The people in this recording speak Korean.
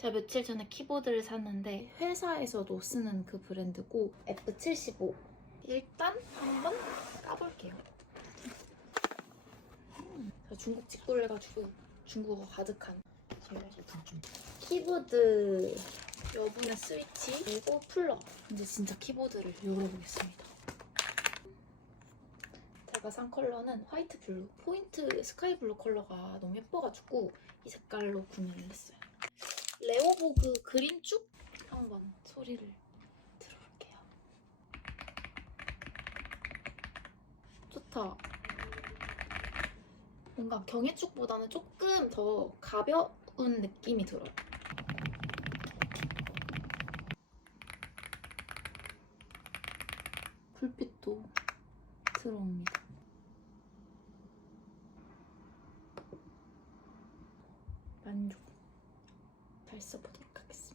제가 며칠 전에 키보드를 샀는데 회사에서도 쓰는 그 브랜드고 F75. 일단 한번 까볼게요. 제가 중국 직구를 해가지고 중국어 가득한 키보드 여분의 스위치 그리고 플러. 이제 진짜 키보드를 열어보겠습니다. 제가 산 컬러는 화이트 블루. 포인트 스카이 블루 컬러가 너무 예뻐가지고 이 색깔로 구매를 했어요. 레오보그 그림쭉 한번 소리를 들어볼게요. 좋다. 뭔가 경희쭉보다는 조금 더 가벼운 느낌이 들어요. 불빛도 들어옵니다. 만족. 잘 써보도록 하겠습니다.